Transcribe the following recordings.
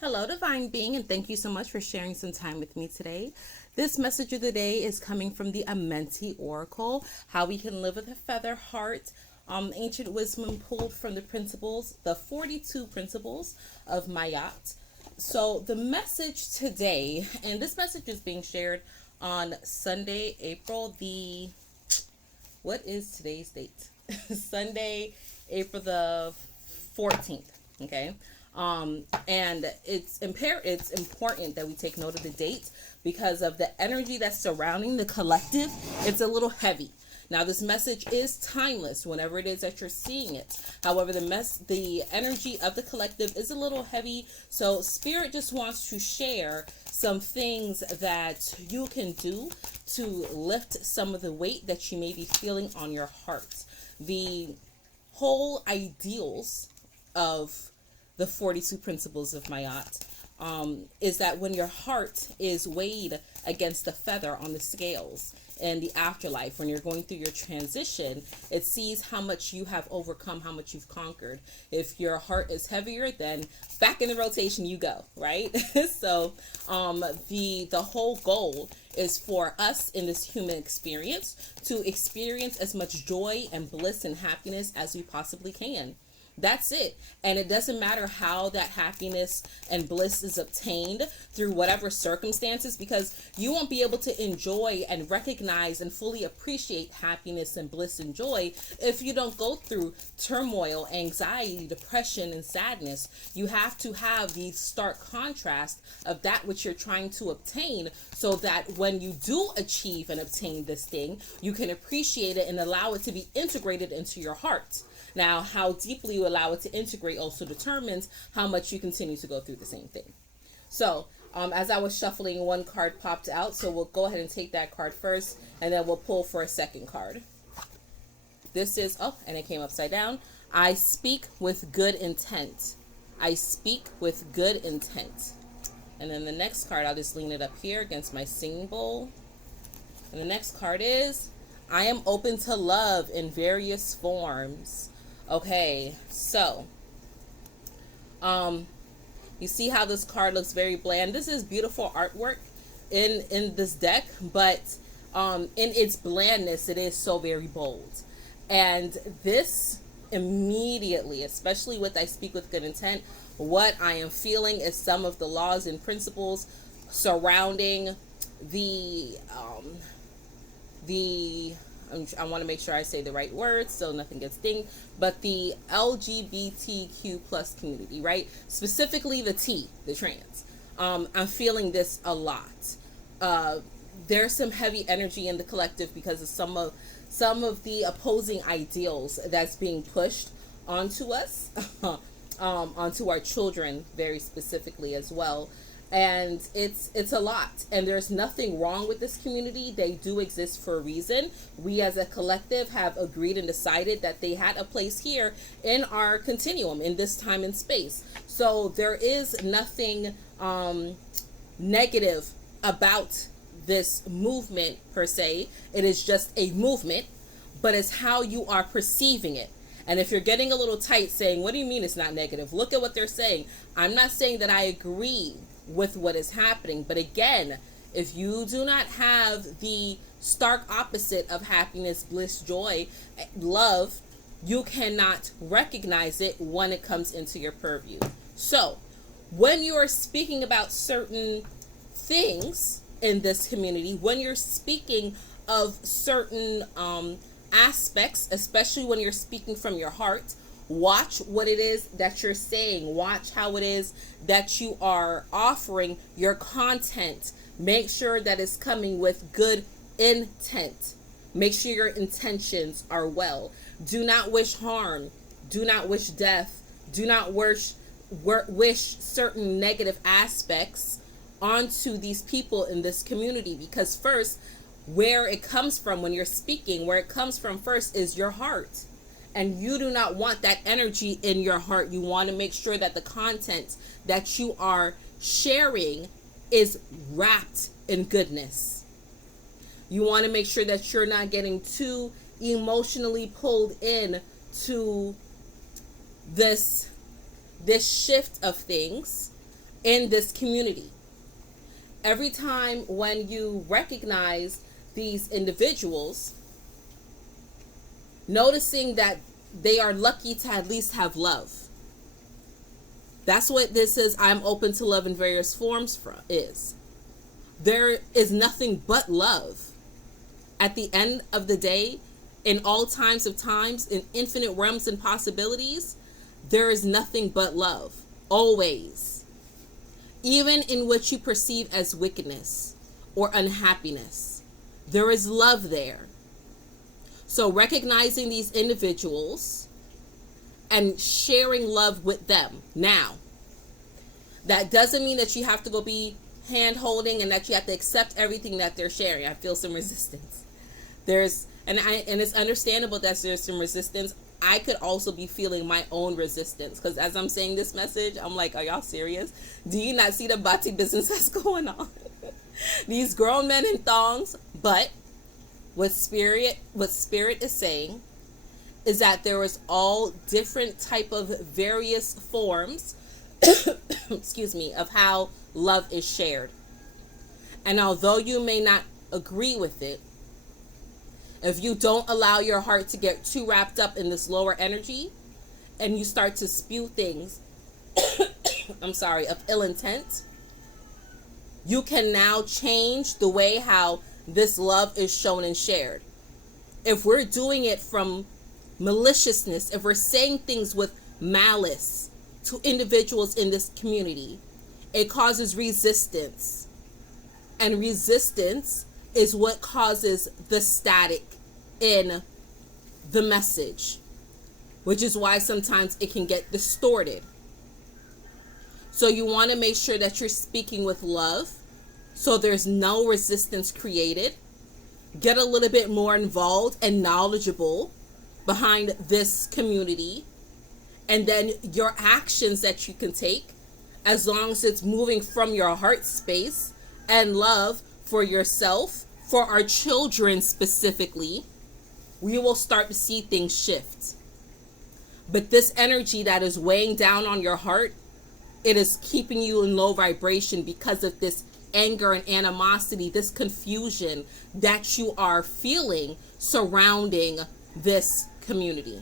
Hello, Divine Being, and thank you so much for sharing some time with me today. This message of the day is coming from the Amenti Oracle, how we can live with a feather heart. Ancient wisdom pulled from the principles, the 42 principles of Mayat. So, the message today, and this message is being shared on Sunday, April the, what is today's date? Sunday, April the 14th. Okay. And it's important that we take note of the date because of the energy that's surrounding the collective. It's a little heavy. Now, this message is timeless whenever it is that you're seeing it. However, the energy of the collective is a little heavy. So Spirit just wants to share some things that you can do to lift some of the weight that you may be feeling on your heart. The whole ideals of the 42 principles of Mayat is that when your heart is weighed against the feather on the scales in the afterlife, when you're going through your transition, it sees how much you have overcome, how much you've conquered. If your heart is heavier, then back in the rotation you go, right? So the whole goal is for us in this human experience to experience as much joy and bliss and happiness as we possibly can. That's it. And it doesn't matter how that happiness and bliss is obtained through whatever circumstances, because you won't be able to enjoy and recognize and fully appreciate happiness and bliss and joy if you don't go through turmoil, anxiety, depression, and sadness. You have to have the stark contrast of that which you're trying to obtain so that when you do achieve and obtain this thing, you can appreciate it and allow it to be integrated into your heart. Now, how deeply you allow it to integrate also determines how much you continue to go through the same thing. So, as I was shuffling, one card popped out. So we'll go ahead and take that card first, and then we'll pull for a second card. This is, oh, and it came upside down. I speak with good intent. I speak with good intent. And then the next card, I'll just lean it up here against my singing bowl. And the next card is, I am open to love in various forms. Okay, so you see how this card looks very bland. This is beautiful artwork in this deck, but in its blandness, it is so very bold. And this immediately, especially with I speak with good intent, what I am feeling is some of the laws and principles surrounding the I want to make sure I say the right words so nothing gets dinged, but the LGBTQ plus community, right? Specifically the T, the trans. I'm feeling this a lot. There's some heavy energy in the collective because of some of the opposing ideals that's being pushed onto us, onto our children very specifically as well. And it's a lot, and there's nothing wrong with this community. They do exist for a reason. We as a collective have agreed and decided that they had a place here in our continuum in this time and space. So there is nothing negative about this movement per se. It is just a movement, but it's how you are perceiving it. And if you're getting a little tight saying, what do you mean it's not negative? Look at what they're saying. I'm not saying that I agree with what is happening. But again, if you do not have the stark opposite of happiness, bliss, joy, love, you cannot recognize it when it comes into your purview. So when you are speaking about certain things in this community, when you're speaking of certain aspects, especially when you're speaking from your heart, watch what it is that you're saying. Watch how it is that you are offering your content. Make sure that it's coming with good intent. Make sure your intentions are well. Do not wish harm. Do not wish death. Do not wish certain negative aspects onto these people in this community, because first, where it comes from when you're speaking, where it comes from first is your heart. And you do not want that energy in your heart. You want to make sure that the content that you are sharing is wrapped in goodness. You want to make sure that you're not getting too emotionally pulled in to this shift of things in this community. Every time when you recognize these individuals, noticing that they are lucky to at least have love. That's what this is. I'm open to love in various forms is. There is nothing but love. At the end of the day, in all times of times, in infinite realms and possibilities, there is nothing but love. Always. Even in what you perceive as wickedness or unhappiness, there is love there. So recognizing these individuals and sharing love with them. Now, that doesn't mean that you have to go be hand holding and that you have to accept everything that they're sharing. I feel some resistance. And it's understandable that there's some resistance. I could also be feeling my own resistance, because as I'm saying this message, I'm like, are y'all serious? Do you not see the bati business that's going on? These grown men in thongs. But what spirit is saying is that there is all different type of various forms excuse me, of how love is shared. And although you may not agree with it, if you don't allow your heart to get too wrapped up in this lower energy and you start to spew things of ill intent, you can now change the way how this love is shown and shared. If we're doing it from maliciousness, if we're saying things with malice to individuals in this community, it causes resistance. And resistance is what causes the static in the message, which is why sometimes it can get distorted. So you want to make sure that you're speaking with love, so there's no resistance created. Get a little bit more involved and knowledgeable behind this community, and then your actions that you can take, as long as it's moving from your heart space and love for yourself, for our children specifically, we will start to see things shift. But this energy that is weighing down on your heart, it is keeping you in low vibration because of this anger and animosity, this confusion that you are feeling surrounding this community.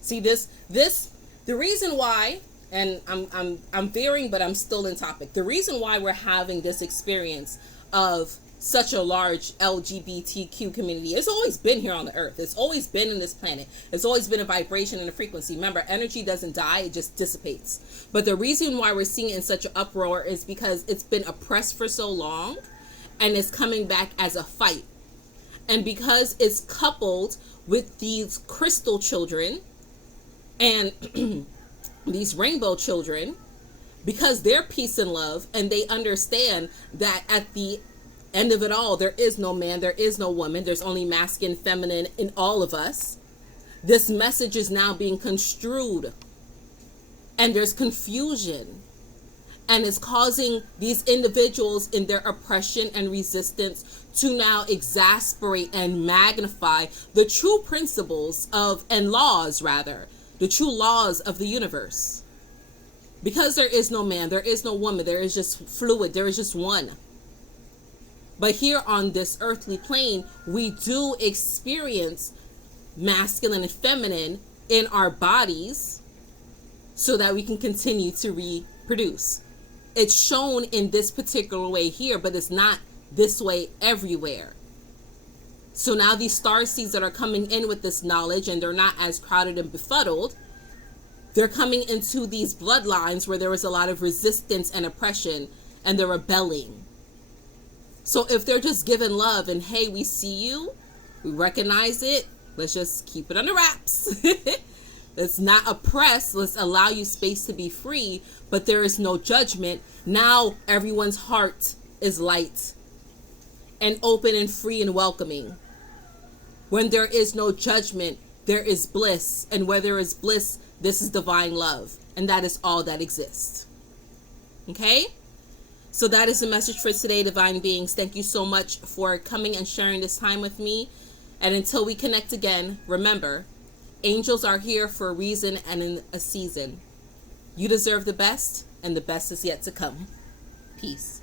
See, the reason why, and I'm veering, but I'm still in topic. The reason why we're having this experience of such a large LGBTQ community, it's always been here on the earth. It's always been in this planet. It's always been a vibration and a frequency. Remember, energy doesn't die, it just dissipates. But the reason why we're seeing it in such an uproar is because it's been oppressed for so long, and it's coming back as a fight. And because it's coupled with these crystal children and these rainbow children, because they're peace and love, and they understand that at the end of it all, there is no man, there is no woman, there's only masculine, feminine in all of us. This message is now being construed, and there's confusion, and it's causing these individuals in their oppression and resistance to now exasperate and magnify the true principles of, and laws rather, the true laws of the universe. Because there is no man, there is no woman, there is just fluid, there is just one. But here on this earthly plane, we do experience masculine and feminine in our bodies so that we can continue to reproduce. It's shown in this particular way here, but it's not this way everywhere. So now these star seeds that are coming in with this knowledge, and they're not as crowded and befuddled, they're coming into these bloodlines where there was a lot of resistance and oppression, and they're rebelling. So if they're just given love and, hey, we see you, we recognize it, let's just keep it under wraps. Let's not oppress, let's allow you space to be free, but there is no judgment. Now everyone's heart is light and open and free and welcoming. When there is no judgment, there is bliss. And where there is bliss, this is divine love. And that is all that exists. Okay? So that is the message for today, divine beings. Thank you so much for coming and sharing this time with me. And until we connect again, remember, angels are here for a reason and in a season. You deserve the best. and the best is yet to come. Peace.